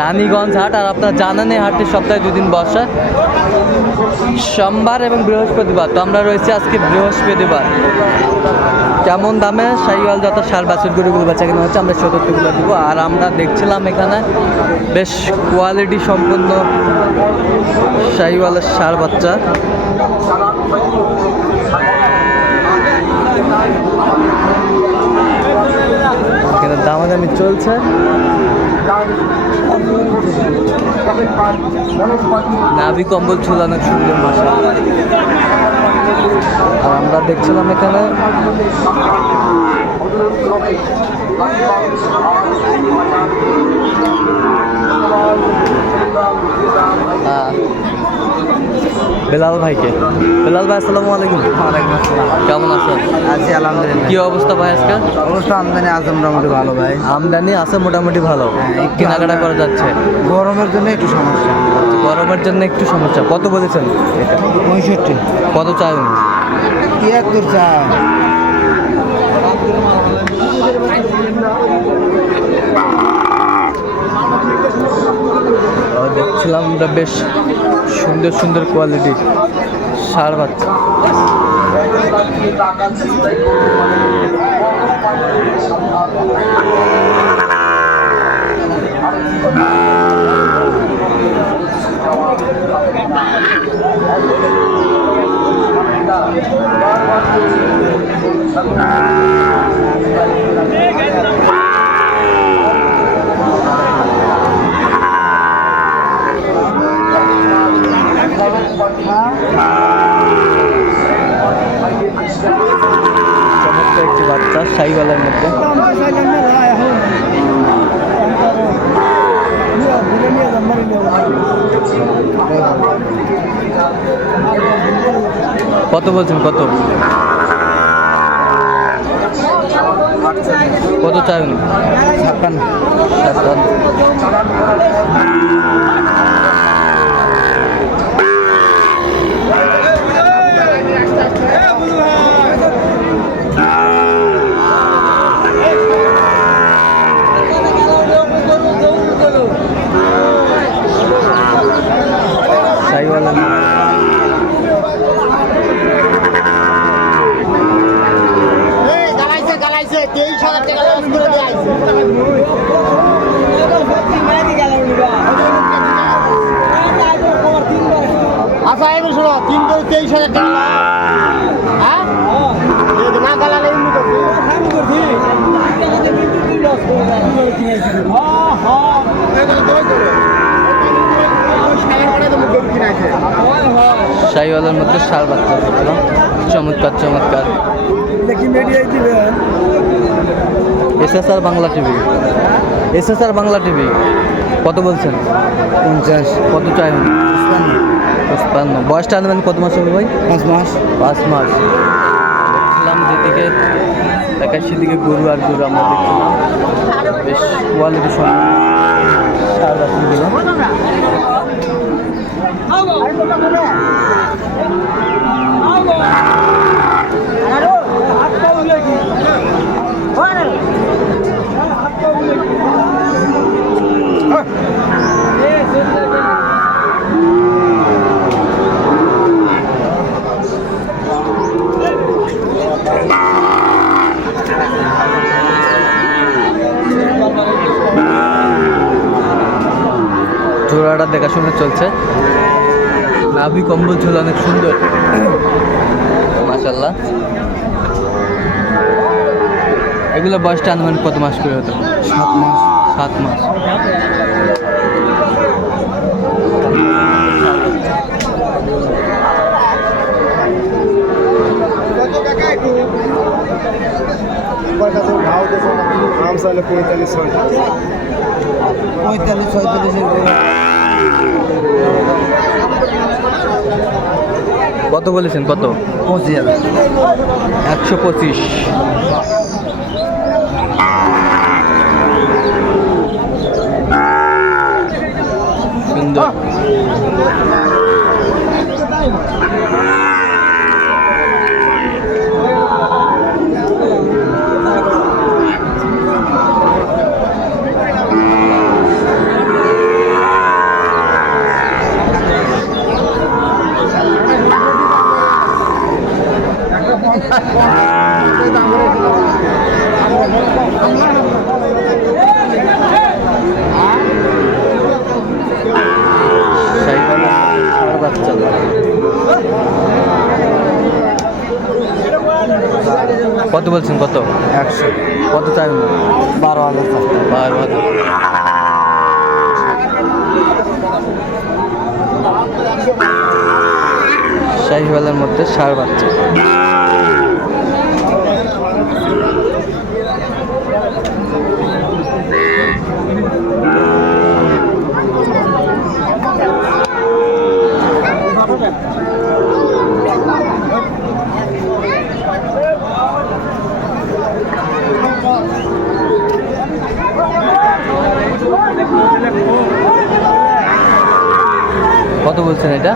রানীগঞ্জ হাট আর আপনারা সপ্তাহে দুদিন সোমবার এবং বৃহস্পতিবার, তো আমরা রয়েছি আজকে বৃহস্পতিবার। কেমন দামে শাহিওয়াল যত সার, বাছুর গরুগুলো বাচ্চা কেনা হচ্ছে, আমরা সতর্কগুলো দিব। আর আমরা দেখছিলাম এখানে বেশ কোয়ালিটি সম্পন্ন শাহিওয়ালের সার বাচ্চা। এখানে চলছে। নাভি কম্বল ঝুলানো সুন্দর মাসা আর আমরা দেখছিলাম এখানে বেলাল ভাইকে। বেলাল ভাই আসসালামু আলাইকুম। কেমন আছেন? আছি আলহামদুলিল্লাহ। কি অবস্থা ভাই আজকে? অবস্থা আমদানি আজ মোটামুটি ভালো ভাই। আমদানি আছে মোটামুটি ভালো। একটু কেনাকাটা করা যাচ্ছে? গরমের জন্য একটু সমস্যা। গরমের জন্য একটু সমস্যা। কত বলেছেন? পঁয়ষট্টি। কত চাই উনি? তিয়াত্তর চা। আহ, দেখছিলাম বেশ সুন্দর সুন্দর কোয়ালিটি সার বাচ্চা। চমৎকার একটি বাচ্চা সাইওয়ালের মধ্যে কত বলছেন কত? কত চাই উনি ছাপ্পান্ন সাতান্ন। সাইওয়ালের মধ্যে। গালাইছে গালাইছে তেইশ হাজার টাকা লস করে দিয়ে আইছে আচ্ছা এবার শোনো তিন করে তেইশ হাজার টাকা loss। হ্যাঁ এই যে না গালালে এমনি করছি সাগর করে তো মুখে কিনাইছে শাহিওয়ালের মধ্যে সার বাচ্চা দেখলাম চমৎকার চমৎকার। SSR Bangla TV. SSR Bangla TV. কত বলছেন? পঞ্চাশ। কত চাই? পঁচপান্ন। বয়সটা আনবেন কত মাস হবে ভাই? পাঁচ মাস। পাঁচ মাস। দেখছিলাম যেদিকে একাশি দিকে গরু আর গরু আমরা দেখছিলাম বেশ কোয়ালিটি সম্পন্ন জোড়াটা দেখাশোনা চলছে। নাভি কম্বল ছিল অনেক সুন্দর। মাশাল্লাহ এগুলো বয়সটা আনুমানিক কত মাস করে হতো সাত মাস। সাত মাস। পঁয়তাল্লিশ পঁয়তাল্লিশ ছয়তাল্লিশের কত বলেছেন? কত? পঁচিশ একশো পঁচিশ। কত বলছেন কত? একশো। কত চাই বারো হাজার বারো হাজার। শাহিওয়ালের মধ্যে সার বাচ্চা। কত বলছেন এটা?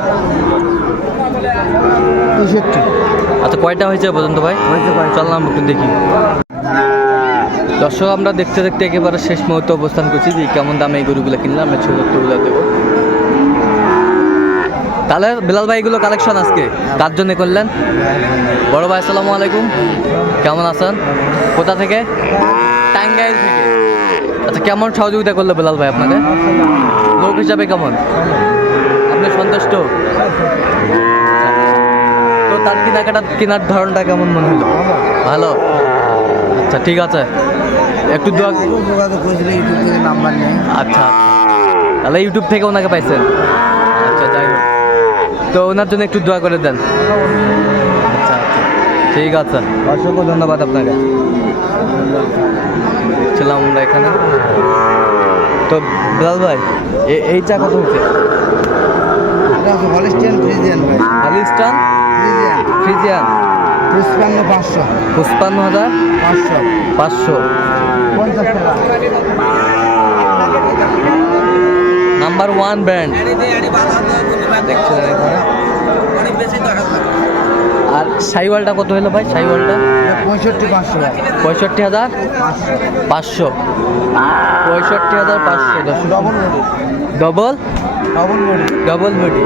আচ্ছা কয়টা হয়েছে পর্যন্ত ভাই? হয়েছে কয়টা? চল না একটু দেখি। দর্শক আমরা দেখতে দেখতে একেবারে শেষ মুহূর্তে অবস্থান করছি যে কেমন দামে এই গরুগুলো কিনলাম আমরা ছোটগুলো দেবো। তাহলে বিলাল ভাই এগুলো কালেকশন আজকে? কার জন্য করলেন? বড় ভাই আসসালামু আলাইকুম। কেমন আছেন? কোথা থেকে? টাঙ্গাইল থেকে। আচ্ছা কেমন সহযোগিতা করল বিলাল ভাই আপনাকে? লোক হিসাবে কেমন? সন্তুষ্ট? তো তার কেনাকাটা কেনার ধরনটা কেমন মনে হলো? ভালো? আচ্ছা ঠিক আছে। একটু দোয়া আচ্ছা আচ্ছা। তাহলে ইউটিউব থেকে ওনাকে পাইছেন? আচ্ছা যাই হোক। তো ওনার জন্য একটু দোয়া করে দেন। আচ্ছা আচ্ছা। ঠিক আছে। অসংখ্য ধন্যবাদ আপনাকে। ছিলাম আমরা এখানে। তো, বিলাল ভাই এইটা কত হচ্ছে এটা হচ্ছে হলিস্টিয়ান ফ্রিজিয়ান ভাই। আলিস্টান ফ্রিজিয়ান। ফ্রিজিয়ান? পুষ্পান্ন পাঁচশো। পুষ্পান্ন হাজার? পাঁচশো। পাঁচশো। পঞ্চাশ টাকা। Number one brand. দেখছেন এখানে? আর সাইওয়ালটা কত হলো ভাই সাইওয়ালটা? পঁয়ষট্টি পাঁচশো। পঁয়ষট্টি হাজার? পাঁচশো। পঁয়ষট্টি হাজার পাঁচশো double? Double body double body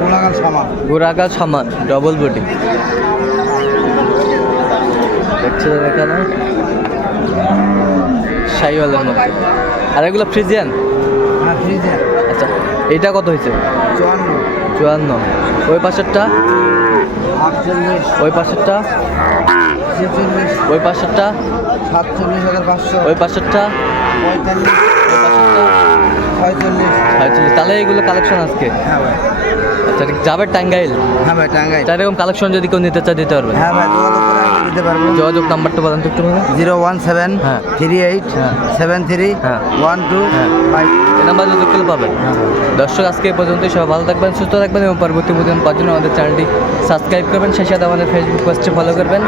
কোলাগাল সামান। গোড়াকাল সামান ডবল বডি দেখছেন এখানে? সাইওয়ালের মধ্যে আর এগুলো ফ্রিজিয়ান? হ্যাঁ আচ্ছা এটা কত হয়েছে? চুয়ান্ন। চুয়ান্ন। ওই পাশেরটা? ওই পাশেরটা? ওই পাশেরটা? সাতচল্লিশ হাজার পাঁচশো। ওই পাশেরটা? পঁয়তাল্লিশ। ছয়চল্লিশ। ছয়চল্লিশ। তাহলে এগুলো কালেকশন আজকে? হ্যাঁ ভাই। আচ্ছা যাবে টাঙ্গাইল? হ্যাঁ ভাই টাঙ্গাই চার এরকম কালেকশন যদি কেউ নিতে চায় দিতে পারবেন হ্যাঁ ভাই দিতে পারব। যোগাযোগ নাম্বারটা বলেন তো একটু জিরো ওয়ান সেভেন হ্যাঁ। থ্রি এইট হ্যাঁ। Seven three. One two. Five. এই নাম্বার যোগাযোগ করলে পাবেন। দর্শক আজকে এই পর্যন্তই। সবাই ভালো থাকবেন সুস্থ থাকবেন এবং পরবর্তী প্রতিদিন পাওয়ার জন্য আমাদের চ্যানেলটি সাবস্ক্রাইব করবেন। সেই সাথে আমাদের ফেসবুক পেজটি ফলো করবেন।